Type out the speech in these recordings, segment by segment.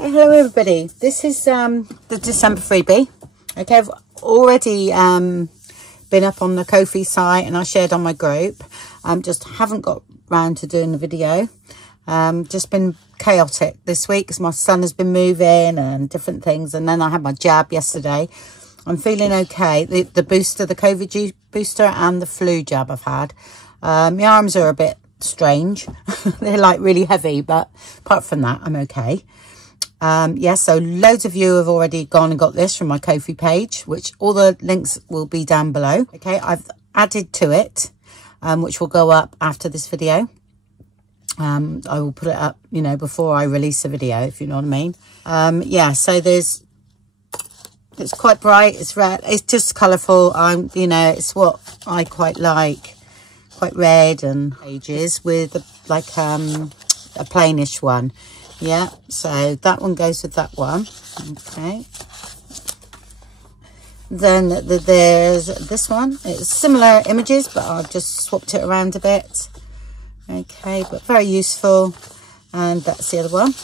Hello everybody, this is the December freebie. Okay, I've already been up on the Ko-fi site and I shared on my group. Just haven't got round to doing the video. Just been chaotic this week because my son has been moving and different things, and then I had my jab yesterday. I'm feeling okay. The booster, the COVID booster and the flu jab I've had. My arms are a bit strange. They're like really heavy, but apart from that I'm okay. Yeah, so loads of you have already gone and got this from my Ko-fi page, which all the links will be down below. Okay, I've added to it, which will go up after this video. I will put it up, you know, before I release a video, if you know what I mean. Yeah, so it's quite bright, it's red, it's just colourful. You know, it's what I quite like, quite red, and pages with a plainish one. Yeah, so that one goes with that one. Okay, then there's this one. It's similar images, but I've just swapped it around a bit. Okay, but very useful. And that's the other one,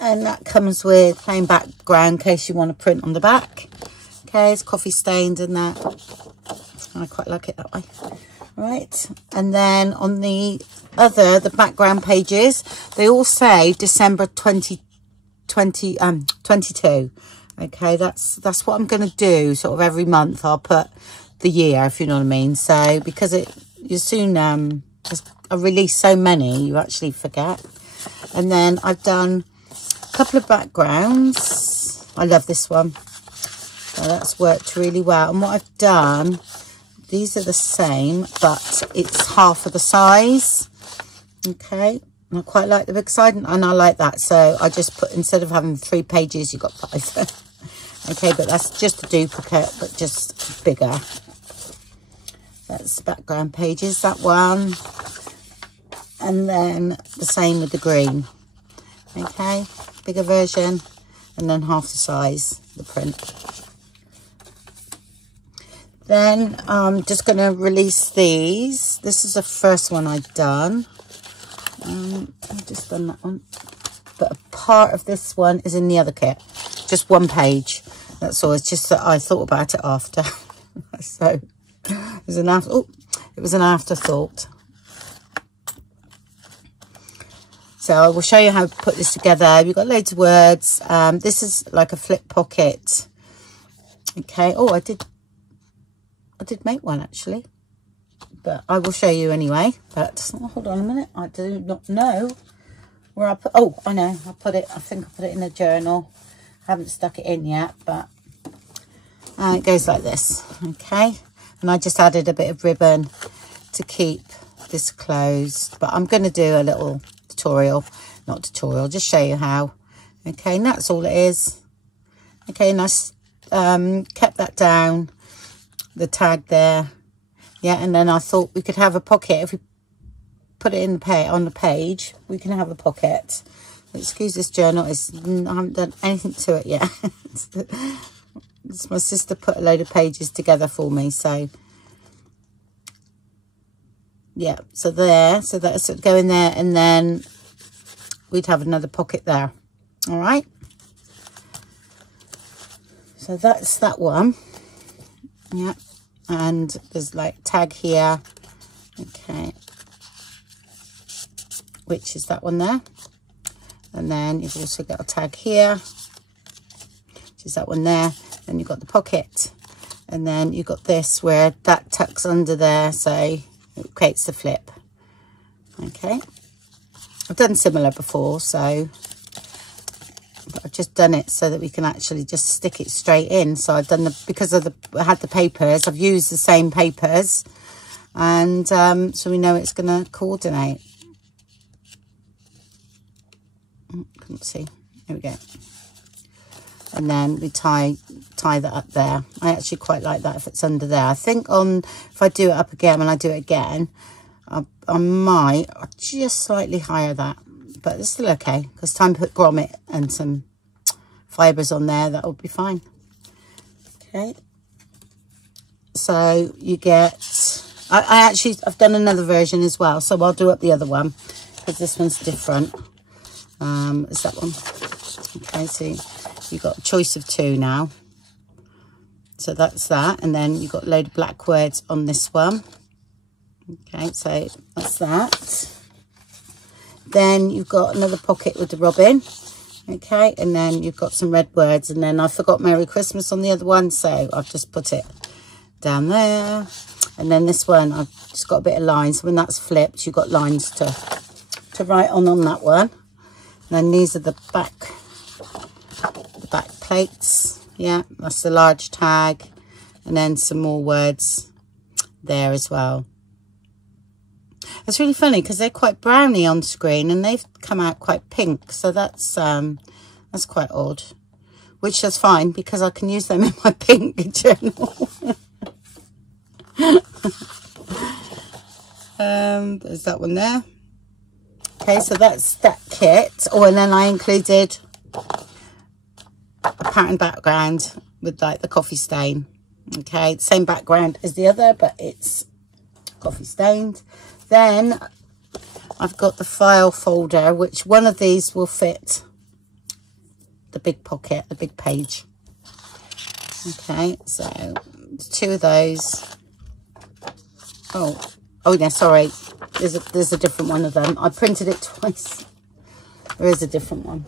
and that comes with plain background in case you want to print on the back. Okay, it's coffee stained and that. I quite like it that way. Right, and then on the background pages, they all say December 2022. Okay, that's what I'm going to do. Sort of every month I'll put the year, if you know what I mean. So because you soon I release so many, you actually forget. And then I've done a couple of backgrounds. I love this one. So that's worked really well. And what I've done, these are the same, but it's half of the size. Okay, and I quite like the big side, and I like that. So I just put, instead of having 3 pages, you got 5. Okay, but that's just a duplicate, but just bigger. That's the background pages, that one. And then the same with the green. Okay, bigger version, and then half the size, the print. Then I'm just going to release these. This is the first one I've done. I've just done that one. But a part of this one is in the other kit. Just one page. That's all. It's just that I thought about it after. So it was an afterthought. So I will show you how to put this together. You've got loads of words. This is like a flip pocket. Okay. Oh, I did make one actually, but I will show you anyway. But hold on a minute, I do not know where I put. Oh, I know, I think I put it in a journal. I haven't stuck it in yet, but it goes like this. Okay, and I just added a bit of ribbon to keep this closed, but I'm going to do a little tutorial, just show you how. Okay, and that's all it is. Okay, and I kept that down, the tag there. Yeah, and then I thought we could have a pocket. If we put it in on the page, we can have a pocket. Excuse this journal, I haven't done anything to it yet. It's my sister put a load of pages together for me. So yeah, so that's go in there, and then we'd have another pocket there. All right, so that's that one. Yeah, and there's like tag here. Okay, which is that one there. And then you've also got a tag here, which is that one there. Then you've got the pocket, and then you've got this where that tucks under there, so it creates the flip. Okay, I've done similar before, so but I've just done it so that we can actually just stick it straight in. So I've done because I had the papers, I've used the same papers, and so we know it's going to coordinate. Couldn't see. Here we go. And then we tie that up there. I actually quite like that if it's under there. I think if I do it up again, when I do it again, I might just slightly higher that, but it's still okay because time to put grommet and some fibres on there, that will be fine. Okay, so you get, I've done another version as well, so I'll do up the other one because this one's different. Is that one? Okay, so you've got a choice of 2 now. So that's that. And then you've got a load of black words on this one. Okay, so that's that. Then you've got another pocket with the robin. Okay, and then you've got some red words. And then I forgot Merry Christmas on the other one, so I've just put it down there. And then this one, I've just got a bit of lines. So when that's flipped, you've got lines to write on that one. And then these are the back plates. Yeah, that's the large tag. And then some more words there as well. It's really funny because they're quite browny on screen and they've come out quite pink. So that's quite odd, which is fine because I can use them in my pink journal. There's that one there. Okay, so that's that kit. Oh, and then I included a pattern background with like the coffee stain. Okay, same background as the other, but it's coffee stained. Then I've got the file folder, which one of these will fit the big pocket, the big page. Okay, so 2 of those. Oh yeah, sorry. There's a different one of them. I printed it twice. There is a different one.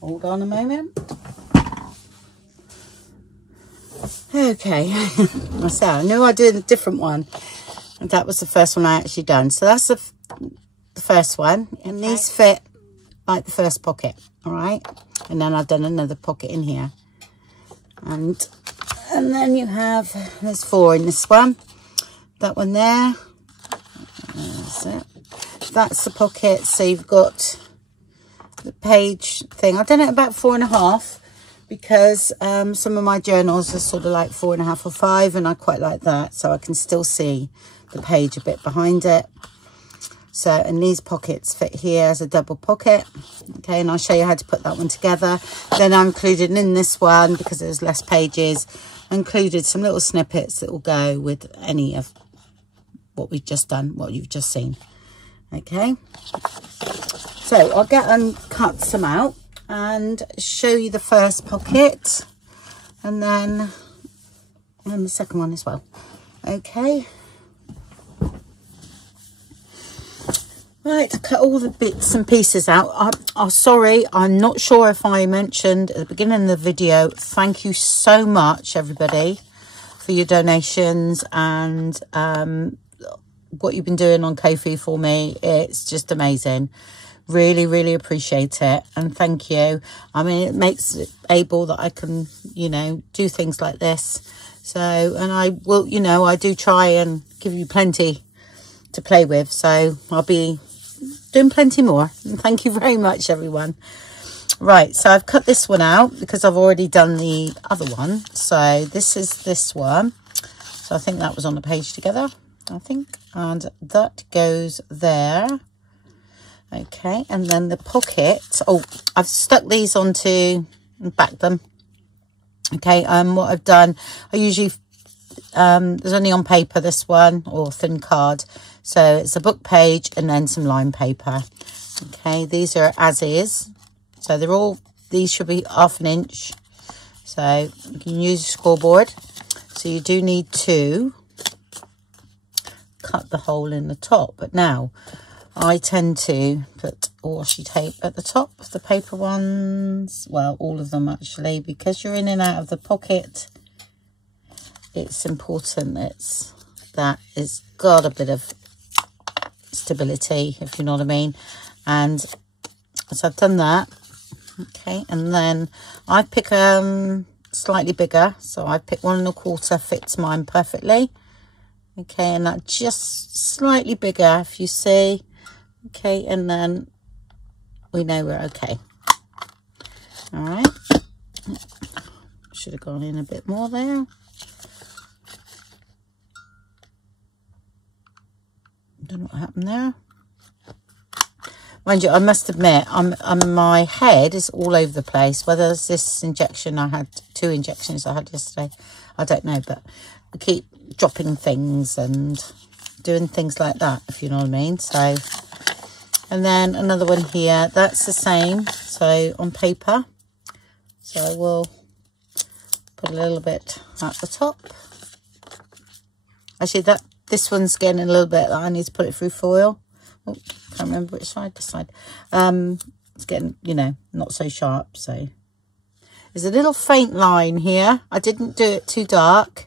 Hold on a moment. Okay, so I knew I'd do a different one. And that was the first one I actually done. So that's the first one. And these fit like the first pocket. All right. And then I've done another pocket in here. And then you have, there's 4 in this one. That one there. That's it. That's the pocket. So you've got the page thing. I've done it about 4.5 because some of my journals are sort of like 4.5 or 5, and I quite like that, so I can still see the page a bit behind it. So, and these pockets fit here as a double pocket. Okay, and I'll show you how to put that one together. Then I included in this one, because there's less pages, I included some little snippets that will go with any of what we've just done, what you've just seen. Okay, so I'll get and cut some out and show you the first pocket, and then the second one as well. Okay. Right, cut all the bits and pieces out. I'm sorry, I'm not sure if I mentioned at the beginning of the video, thank you so much, everybody, for your donations and what you've been doing on Ko-fi for me. It's just amazing. Really, really appreciate it. And thank you. I mean, it makes it able that I can, you know, do things like this. So, and I will, you know, I do try and give you plenty to play with. So I'll be doing plenty more. And thank you very much, everyone. Right, so I've cut this one out because I've already done the other one. So this is this one. So I think that was on the page together, I think. And that goes there. Okay, and then the pocket. Oh, I've stuck these onto and back them. Okay, what I've done, I usually, there's only on paper, this one, or thin card. So it's a book page and then some line paper. Okay, these are as is. So they're all, these should be 1/2 inch. So you can use a scoreboard. So you do need to cut the hole in the top. But now I tend to put washi tape at the top of the paper ones. Well, all of them actually, because you're in and out of the pocket. It's important that it's got a bit of stability, if you know what I mean. And so I've done that. Okay, and then I pick slightly bigger, so I pick 1 1/4, fits mine perfectly. Okay, and that just slightly bigger, if you see. Okay, and then we know we're okay. All right, should have gone in a bit more there. Don't know what happened there. Mind you, I must admit, my head is all over the place. Whether it's this injection I had, 2 injections I had yesterday, I don't know. But I keep dropping things and doing things like that, if you know what I mean. So, and then another one here. That's the same. So on paper. So I will put a little bit at the top. Actually, this one's getting a little bit, I need to put it through foil. Oh, can't remember which side, this side. It's getting, you know, not so sharp. So there's a little faint line here. I didn't do it too dark.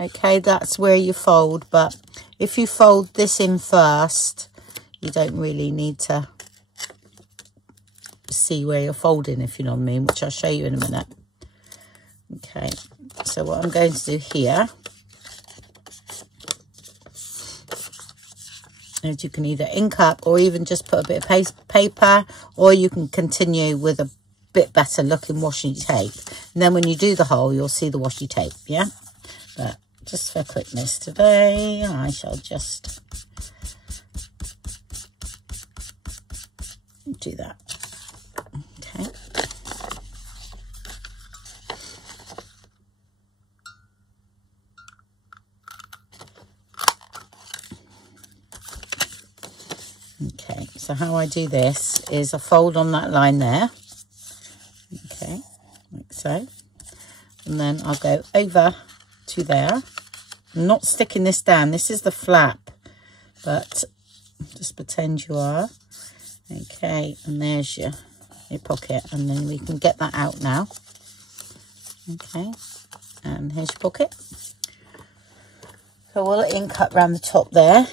Okay, that's where you fold. But if you fold this in first, you don't really need to see where you're folding, if you know what I mean, which I'll show you in a minute. Okay, so what I'm going to do here is you can either ink up or even just put a bit of paper, or you can continue with a bit better looking washi tape. And then when you do the hole, you'll see the washi tape, yeah? But just for quickness today, I shall just do that. Okay. Okay, so how I do this is I fold on that line there. Okay, like so. And then I'll go over to there. I'm not sticking this down. This is the flap, but just pretend you are. Okay, and there's your pocket, and then we can get that out now. Okay, and here's your pocket. So we'll ink up around the top there.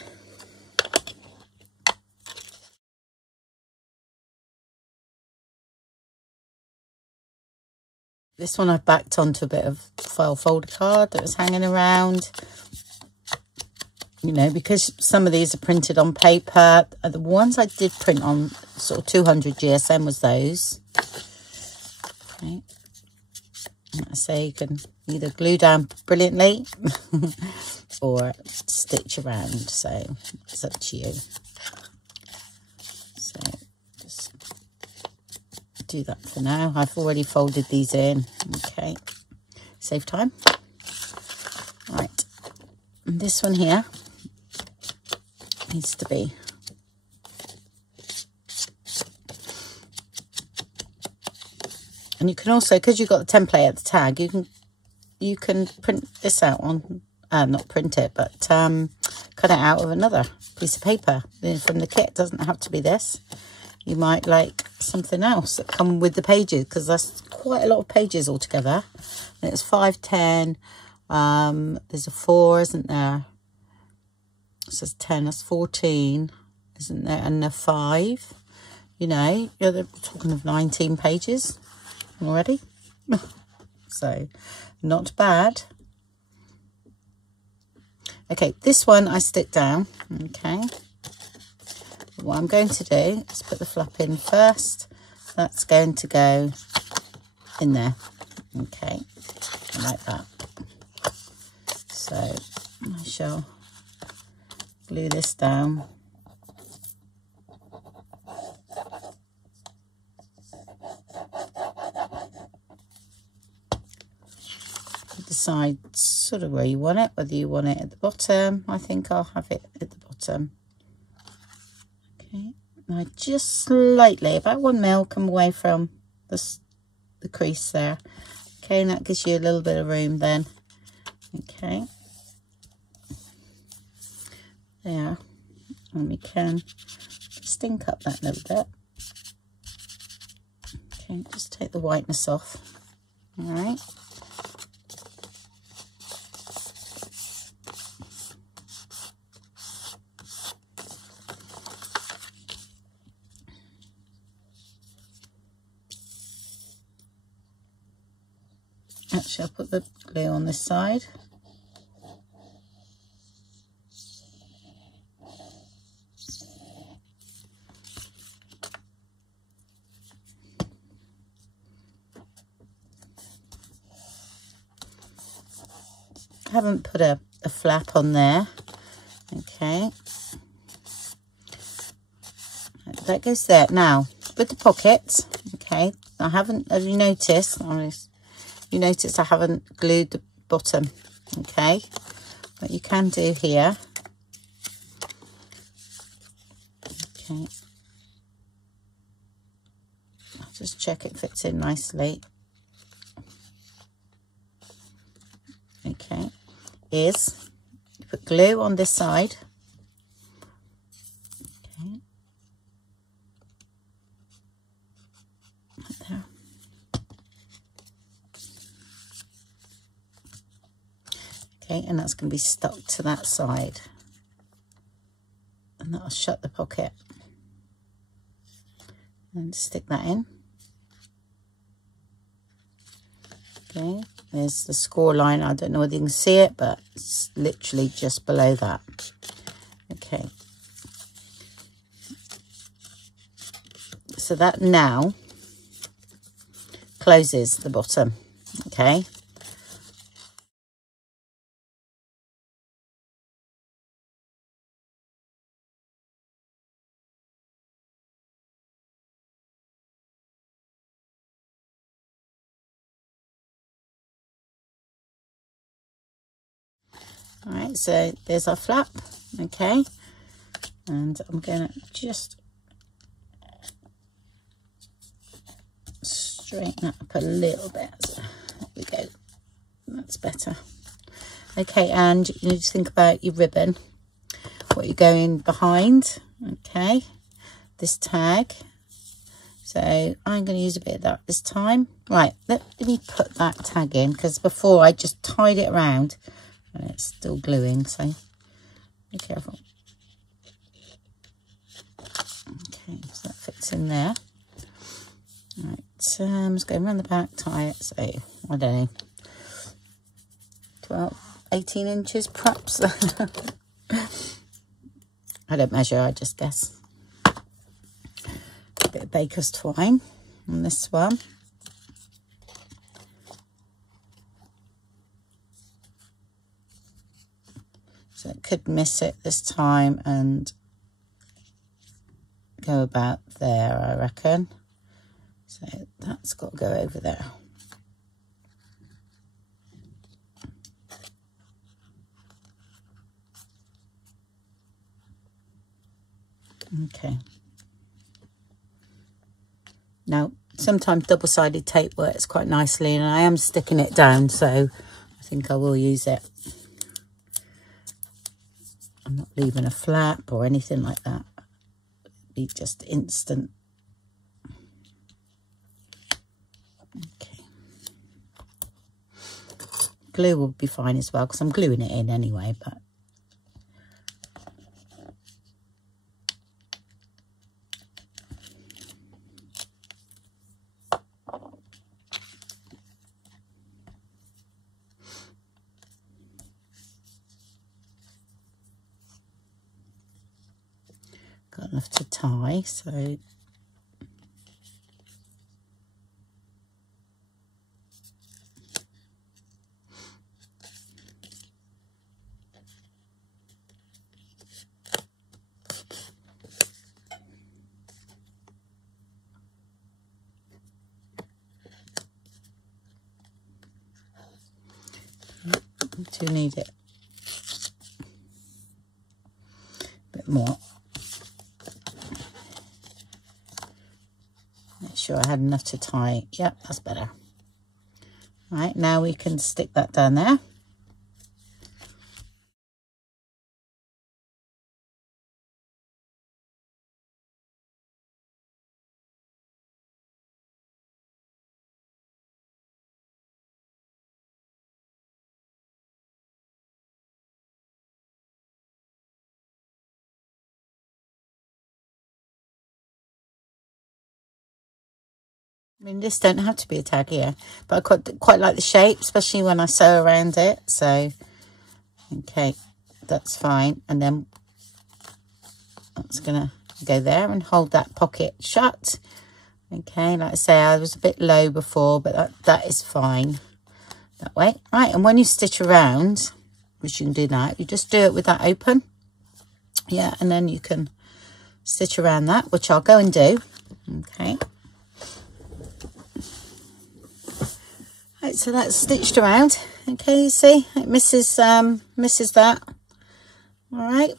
This one I've backed onto a bit of file folder card that was hanging around. You know, because some of these are printed on paper. The ones I did print on sort of 200 GSM was those. Okay. So you can either glue down brilliantly or stitch around. So it's up to you. So just do that for now. I've already folded these in. Okay. Save time. Right. And this one here needs to be and you can also, because you've got the template at the tag, you can print this out on not print it, but cut it out of another piece of paper from the kit. It doesn't have to be this. You might like something else that come with the pages, because that's quite a lot of pages altogether. And it's 510. There's a 4, isn't there? It says 10, that's 14, isn't there? And a 5, you know, you're talking of 19 pages already. So, not bad. Okay, this one I stick down, okay. What I'm going to do is put the flap in first. That's going to go in there, okay, like that. So, I shall glue this down. Decide sort of where you want it, whether you want it at the bottom. I think I'll have it at the bottom. Okay, I just slightly, about 1 mil, come away from the crease there. Okay, and that gives you a little bit of room then. Okay. There, and we can stink up that little bit. Okay, just take the whiteness off. All right. Actually, I'll put the glue on this side. I haven't put a flap on there. Okay. That goes there. Now, with the pockets, okay, I haven't, as you notice, you notice I haven't glued the bottom, okay. What you can do here, okay, I'll just check it fits in nicely. okay, is you put glue on this side. Okay. Right there. Okay, and that's going to be stuck to that side. And that'll shut the pocket. And stick that in. Okay, there's the score line. I don't know whether you can see it, but it's literally just below that. Okay. So that now closes the bottom. Okay. All right, so there's our flap, okay, and I'm going to just straighten that up a little bit. So there we go, that's better. Okay, and you need to think about your ribbon, what you're going behind, okay, this tag. So I'm going to use a bit of that this time. Right, let me put that tag in, because before I just tied it around. And it's still gluing, so be careful. Okay, so that fits in there. Right, just go around the back, tie it, so I don't know, 12, 18 inches perhaps. I don't measure, I just guess. A bit of baker's twine on this one. So it could miss it this time and go about there, I reckon. So that's got to go over there. Okay. Now, sometimes double-sided tape works quite nicely, and I am sticking it down, so I think I will use it. I'm not leaving a flap or anything like that. It'd be just instant. Okay. Glue will be fine as well, because I'm gluing it in anyway, but got enough to tie, so I do need it a bit more. Make sure I had enough to tie. Yep, that's better. All right, now we can stick that down there. I mean, this don't have to be a tag here, but I quite like the shape, especially when I sew around it. So, okay, that's fine. And then that's going to go there and hold that pocket shut. Okay, like I say, I was a bit low before, but that is fine that way. Right, and when you stitch around, which you can do now, you just do it with that open. Yeah, and then you can stitch around that, which I'll go and do. Okay. Right, so that's stitched around. Okay, you see it misses that. All right,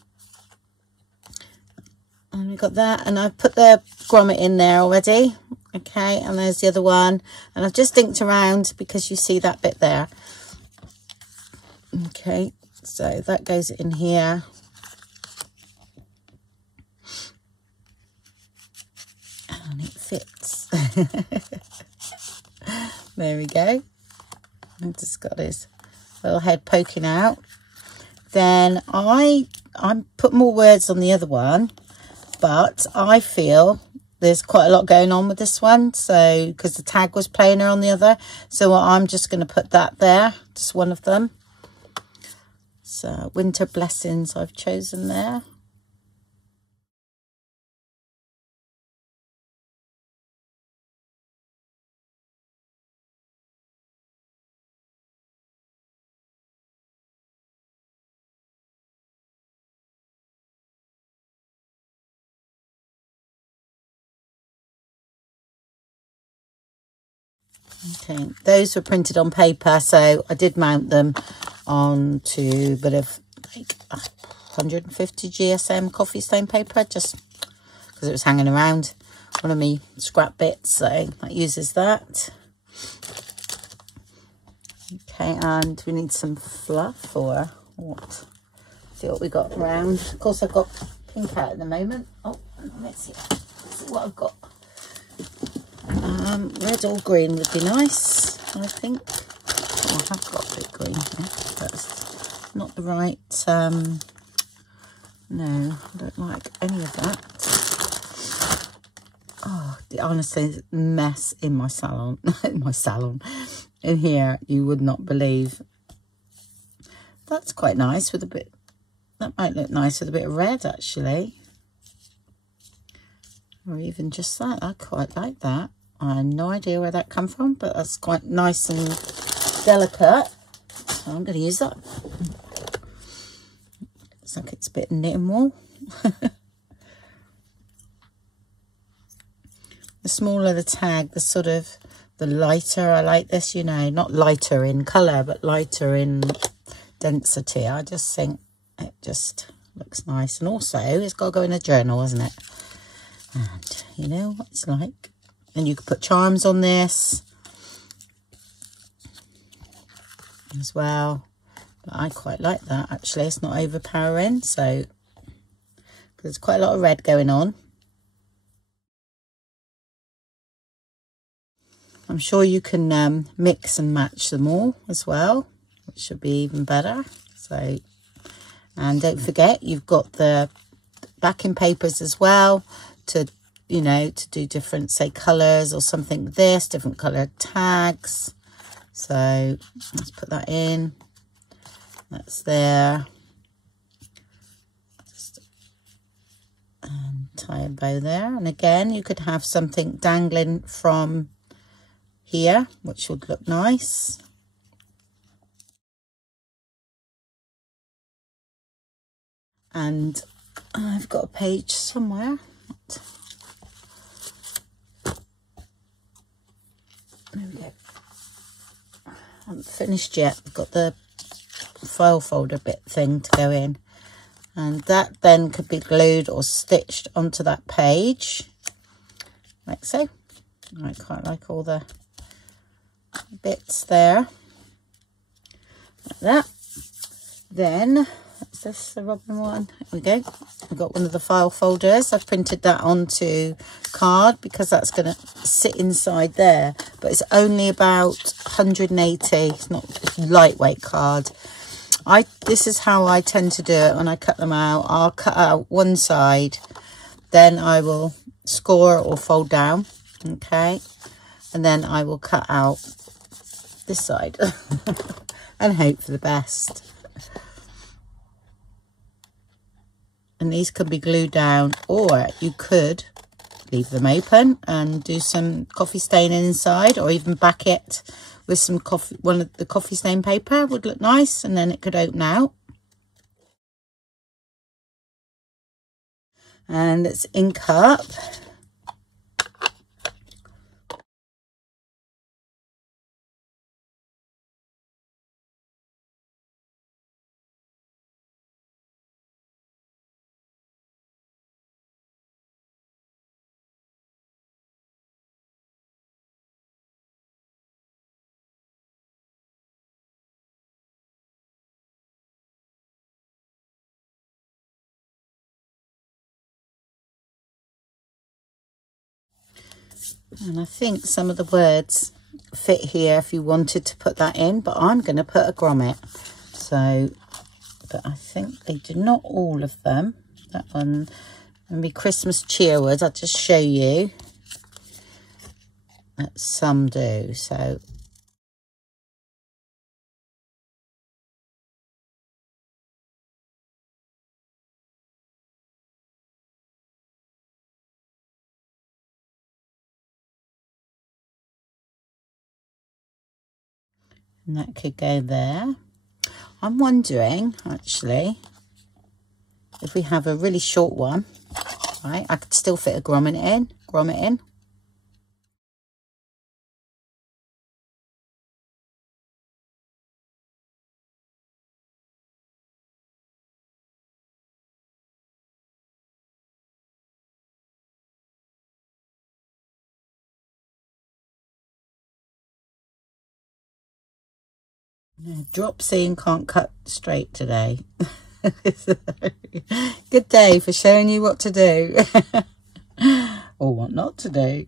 and we've got that, and I've put the grommet in there already. Okay, and there's the other one, and I've just inked around because you see that bit there. Okay, so that goes in here. And it fits. There we go. I've just got his little head poking out. Then I put more words on the other one, but I feel there's quite a lot going on with this one. So, because the tag was plainer on the other, so I'm just going to put that there, just one of them. So, Winter Blessings I've chosen there. Okay, those were printed on paper, so I did mount them onto a bit of like 150 GSM coffee stain paper, just because it was hanging around one of me scrap bits, so that uses that. Okay, and we need some fluff or what? See what we got around. Of course, I've got pink out at the moment. Oh, let's see what I've got. Red or green would be nice, I think. Oh, I have got a bit green here. That's not the right, no, I don't like any of that. Oh, honestly, mess in my salon, in here, you would not believe. That's quite nice with a bit, that might look nice with a bit of red, actually. Or even just that, I quite like that. I have no idea where that come from, but that's quite nice and delicate. So I'm going to use that. Looks like it's a bit knitting wool. The smaller the tag, the lighter I like this, you know, not lighter in colour, but lighter in density. I just think it just looks nice. And also, it's got to go in a journal, isn't it? And you know what it's like. And you could put charms on this as well. But I quite like that, actually. It's not overpowering, so there's quite a lot of red going on. I'm sure you can mix and match them all as well, which should be even better. So, and don't forget, you've got the backing papers as well to, you know, to do different, say, colours or something. This different coloured tags. So let's put that in. That's there. Just tie a bow there. And again, you could have something dangling from here, which would look nice. And I've got a page somewhere. There we go. I haven't finished yet. I've got the file folder bit thing to go in. And that then could be glued or stitched onto that page. Like so. I quite like all the bits there. Like that. Then, is this the Robin one? Here we go. I've got one of the file folders. I've printed that onto card because that's going to sit inside there. But it's only about 180. It's not, it's lightweight card. This is how I tend to do it when I cut them out. I'll cut out one side. Then I will score or fold down. Okay. And then I will cut out this side. And hope for the best. And these can be glued down, or you could leave them open and do some coffee stain inside, or even back it with some one of the coffee stain paper would look nice, and then it could open out. And let's ink up. And I think some of the words fit here if you wanted to put that in, but I'm going to put a grommet. So, but I think they do, not all of them. That one, maybe Christmas cheer words, I'll just show you that some do. So, and that could go there. I'm wondering, actually, if we have a really short one, right, I could still fit a grommet in. No, drop scene can't cut straight today. Good day for showing you what to do. Or what not to do.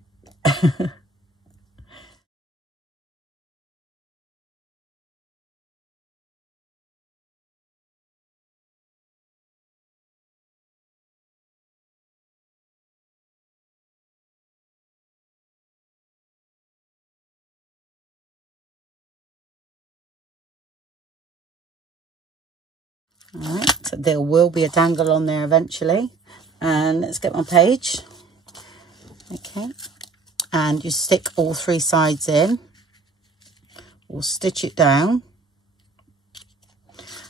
Alright, so there will be a dangle on there eventually. And let's get my page. Okay. And you stick all 3 sides in. Or stitch it down.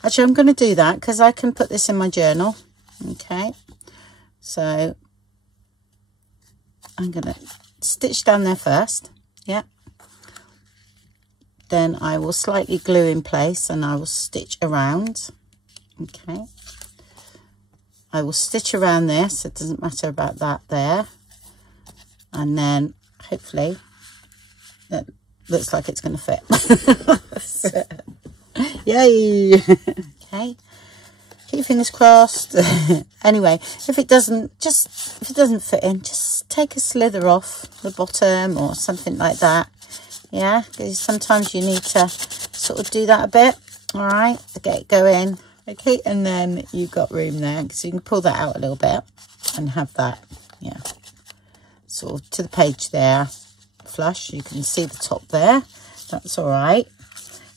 Actually, I'm going to do that because I can put this in my journal. Okay. So, I'm going to stitch down there first. Yeah. Then I will slightly glue in place and I will stitch around. Okay, I will stitch around this, it doesn't matter about that there, and then hopefully that looks like it's going to fit. Yay. Okay, keep your fingers crossed. Anyway, if it doesn't fit in, just take a slither off the bottom or something like that. Yeah, because sometimes you need to sort of do that a bit. All right, to get it going. Okay, and then you've got room there, so you can pull that out a little bit and have that, yeah, sort of to the page there, flush. You can see the top there, that's all right.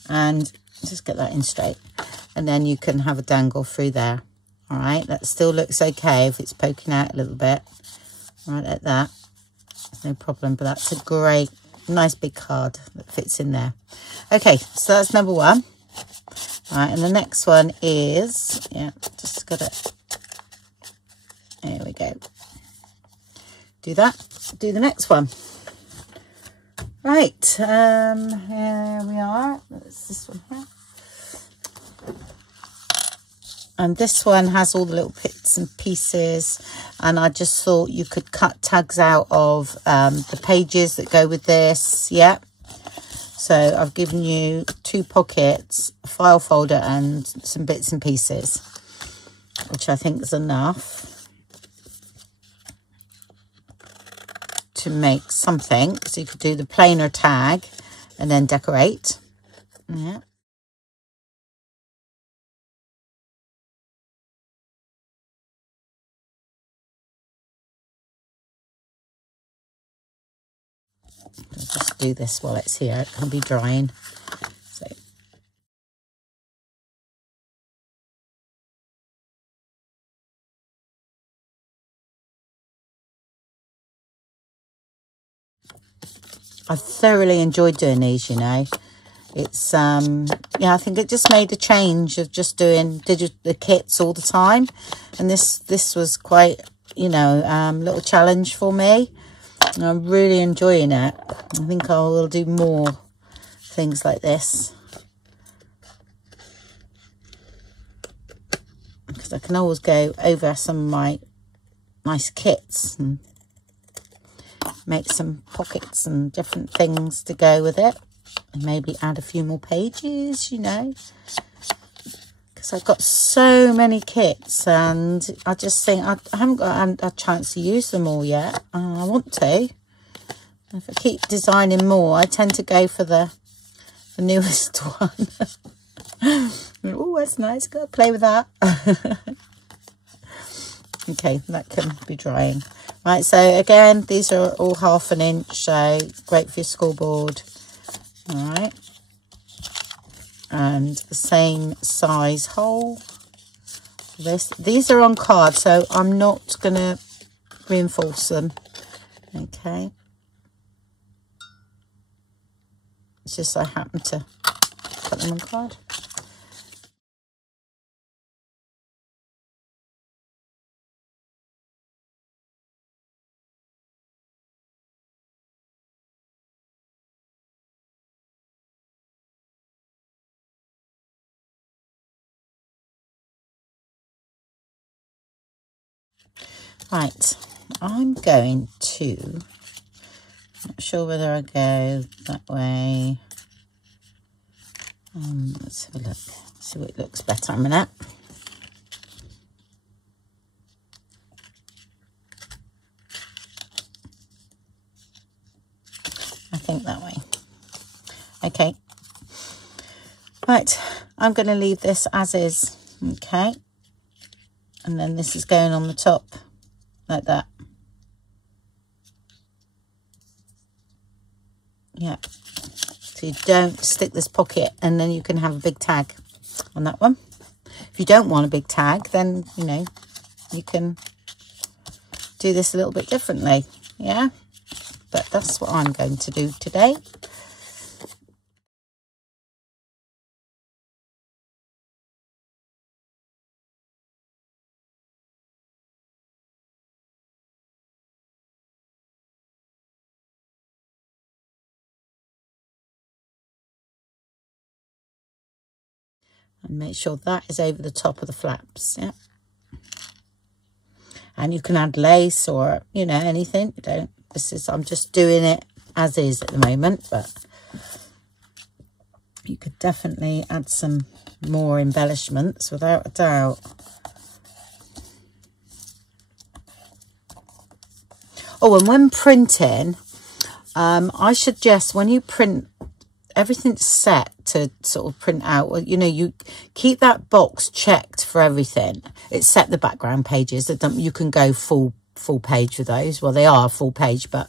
And just get that in straight. And then you can have a dangle through there, all right. That still looks okay if it's poking out a little bit, right, like that. No problem, but that's a great, nice big card that fits in there. Okay, so that's number 1. All right, and the next one is, yeah, just got it. There we go. Do that. Do the next one. Right, here we are. That's this one here. And this one has all the little bits and pieces. And I just thought you could cut tags out of the pages that go with this. Yeah. So I've given you 2 pockets, a file folder and some bits and pieces, which I think is enough to make something. So you could do the plainer tag and then decorate. Yeah. I'll just do this while it's here. It can be drying. So. I thoroughly enjoyed doing these, you know. It's, yeah, I think it just made a change of just doing the kits all the time. And this was quite, you know, little challenge for me. I'm really enjoying it. I think I will do more things like this, because I can always go over some of my nice kits and make some pockets and different things to go with it, and maybe add a few more pages, you know, because I've got so many kits and I just think I haven't got a chance to use them all yet. I want to, If I keep designing more, I tend to go for the newest one. Oh, that's nice. Got to play with that. Okay, that can be drying. Right, so again, these are all 1/2 inch, so great for your school board. All right. And the same size hole. These are on card, so I'm not going to reinforce them. Okay. It's just I happen to put them on card. Right, I'm going to, not sure whether I go that way. Let's have a look, see what looks better in a minute. I think that way. Okay. Right, I'm going to leave this as is. Okay. And then this is going on the top like that. Yeah. So you don't stick this pocket, and then you can have a big tag on that one. If you don't want a big tag, then, you know, you can do this a little bit differently. Yeah. But that's what I'm going to do today. And make sure that is over the top of the flaps. Yeah. And you can add lace or, you know, anything. You don't. I'm just doing it as is at the moment, but you could definitely add some more embellishments without a doubt. Oh, and when printing, I suggest when you print, everything's set to sort of print out. Well, you know, you keep that box checked for everything. It's set the background pages. You can go full page with those. Well, they are full page, but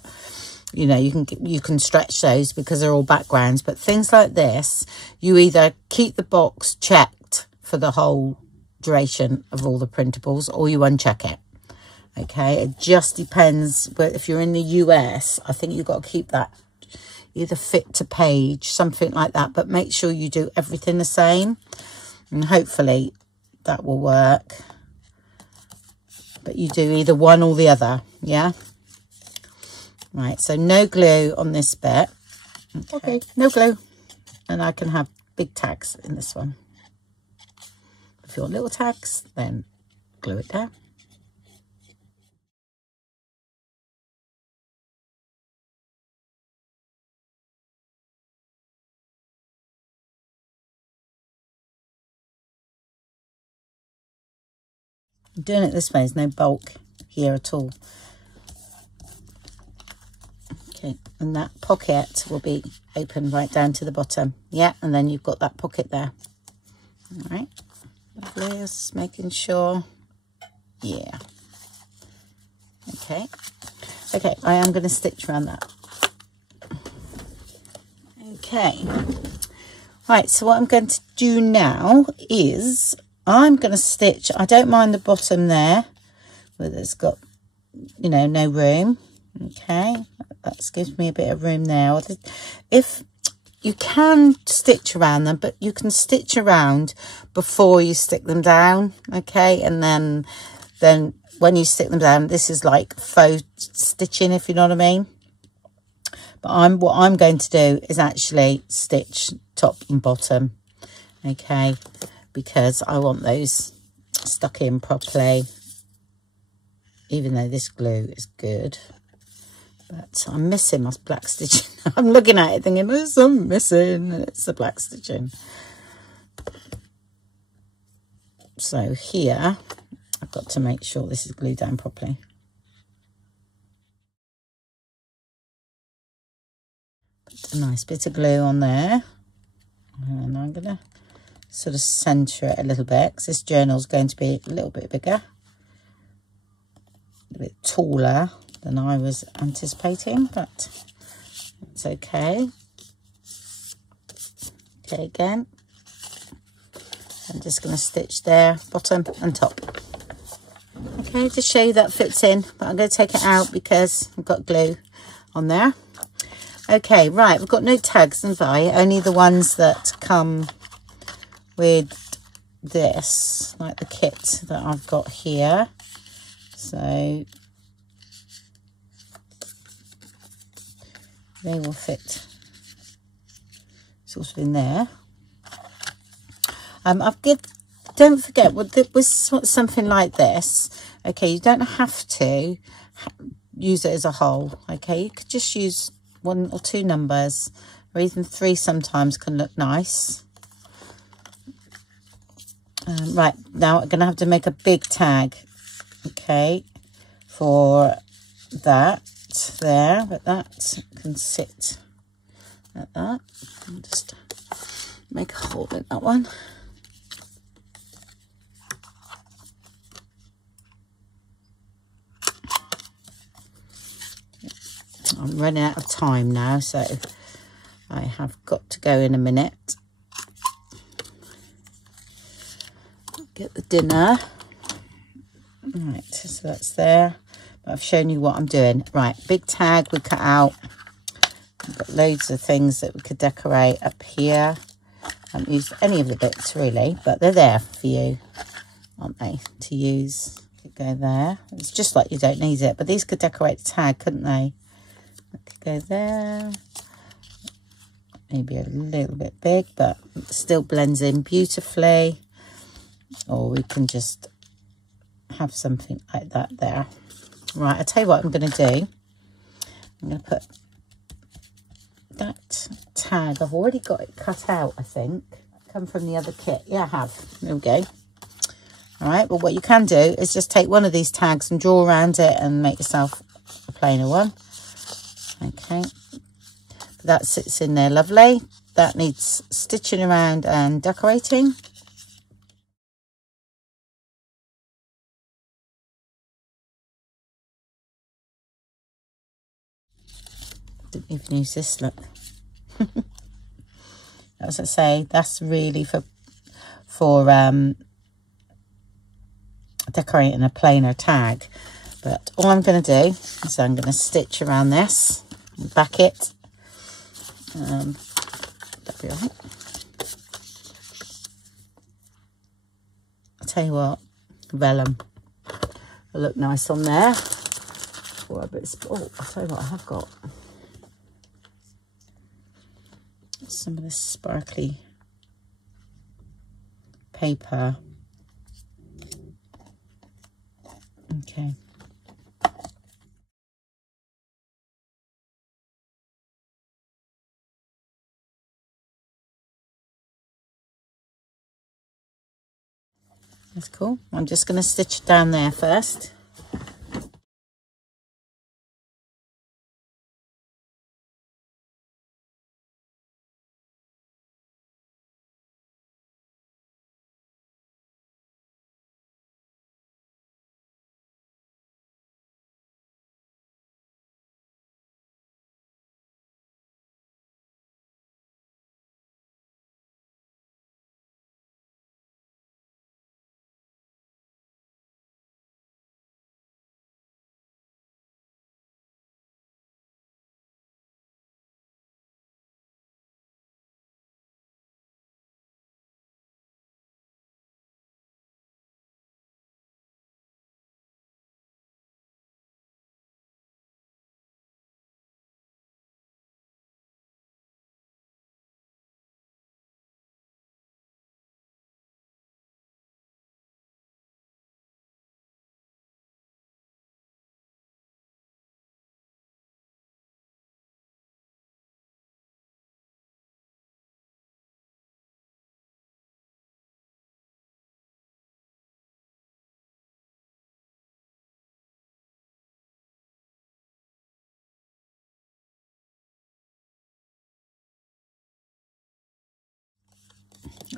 you know, you can stretch those because they're all backgrounds. But things like this, you either keep the box checked for the whole duration of all the printables, or you uncheck it. Okay, it just depends. But if you're in the US, I think you've got to keep that either fit to page, something like that. But make sure you do everything the same, and hopefully that will work. But you do either one or the other. Yeah. Right, so no glue on this bit. Okay, no glue. And I can have big tags in this one. If you want little tags, then glue it down. I'm doing it this way, there's no bulk here at all. Okay, and that pocket will be open right down to the bottom. Yeah, and then you've got that pocket there. All right, lovely, just making sure. Yeah. Okay. Okay, I am going to stitch around that. Okay. Right, so what I'm going to do now is I'm going to stitch. I don't mind the bottom there, where it's got, you know, no room. Okay, that gives me a bit of room there. If you can stitch around them, but you can stitch around before you stick them down. Okay, and then when you stick them down, this is like faux stitching, if you know what I mean. But what I'm going to do is actually stitch top and bottom. Okay, because I want those stuck in properly, even though this glue is good. But I'm missing my black stitching. I'm looking at it thinking, there's some missing. It's the black stitching. So here, I've got to make sure this is glued down properly. a nice bit of glue on there, and I'm going to sort of centre it a little bit because this journal is going to be a little bit bigger, a bit taller than I was anticipating, but it's okay. Okay, again, I'm just going to stitch there, bottom and top. Okay, to show you that fits in, but I'm going to take it out because I've got glue on there. Okay, right, we've got no tags, have I? Only the ones that come with this, like the kit that I've got here. So they will fit sort of in there. Don't forget, with something like this, okay, you don't have to use it as a whole, okay? You could just use 1 or 2 numbers, or even 3 sometimes can look nice. Right, now I'm going to have to make a big tag, okay, for that there, but that can sit like that. I'll just make a hole in that one. I'm running out of time now, so I have got to go in a minute. Get the dinner. Right, so that's there. But I've shown you what I'm doing. Right, big tag we cut out. We've got loads of things that we could decorate up here. I haven't used any of the bits really, but they're there for you, aren't they, to use. Could go there. It's just like you don't need it, but these could decorate the tag, couldn't they? That could go there. Maybe a little bit big, but it still blends in beautifully. Or we can just have something like that there. Right, I'll tell you what I'm going to do. I'm going to put that tag. I've already got it cut out, I think. Come from the other kit. Yeah, I have. There we go. All right, but what you can do is just take one of these tags and draw around it and make yourself a plainer one. Okay. That sits in there lovely. That needs stitching around and decorating. Didn't even use this, look. As I say, that's really for decorating a plainer tag. But all I'm going to do is I'm going to stitch around this and back it. That'll be all right. I'll tell you what, vellum will look nice on there. Oh, I'll tell you what I have got. Some of this sparkly paper. Okay. That's cool. I'm just going to stitch down there first.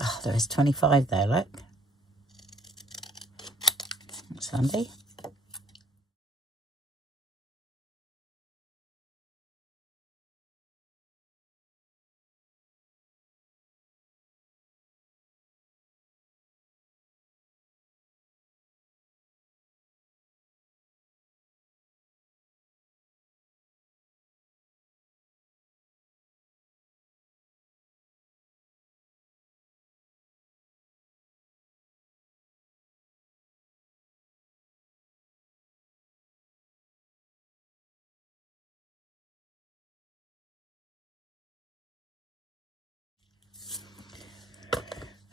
Oh, there is 25 there, look. That's handy.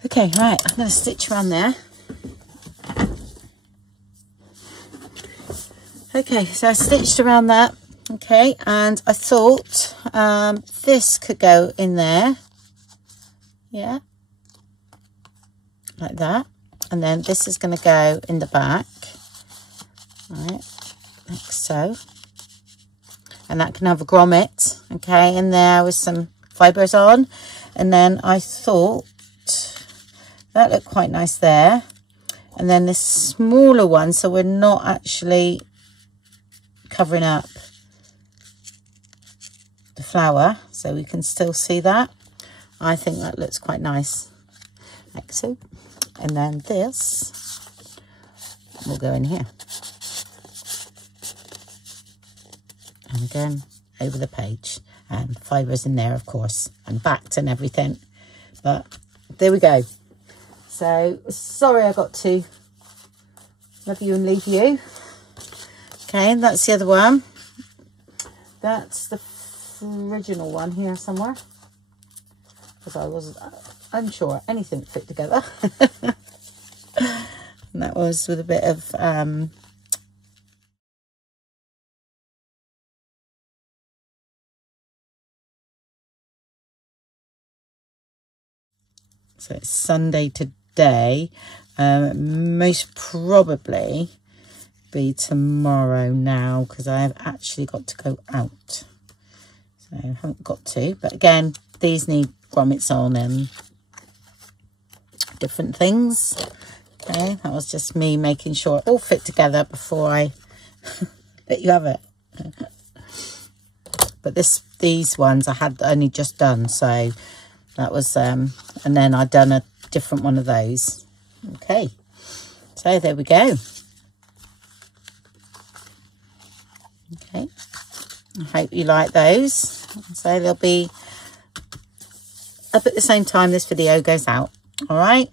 Okay, right, I'm going to stitch around there. Okay, so I stitched around that. Okay, and I thought this could go in there. Yeah, like that. And then this is going to go in the back. Right, like so. And that can have a grommet, okay, in there with some fibres on. And then I thought that looked quite nice there. And then this smaller one, so we're not actually covering up the flower, so we can still see that. I think that looks quite nice, like so. And then this will go in here. And again, over the page. And fibres in there, of course, and backed and everything. But there we go. So, sorry I got to love you and leave you. Okay, that's the other one. That's the original one here somewhere. Because I was unsure anything fit together. And that was with a bit of... so it's Sunday today. Most probably be tomorrow now, because I have actually got to go out. So I haven't got to. But again, these need grommets on and different things. Okay, that was just me making sure it all fit together before I let you have it. But these ones I had only just done, so that was and then I'd done a different one of those. Okay, so there we go. Okay, I hope you like those. So they'll be up at the same time this video goes out. All right.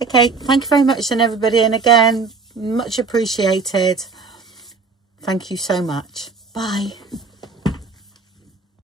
Okay, thank you very much then, everybody, and again, much appreciated. Thank you so much. Bye.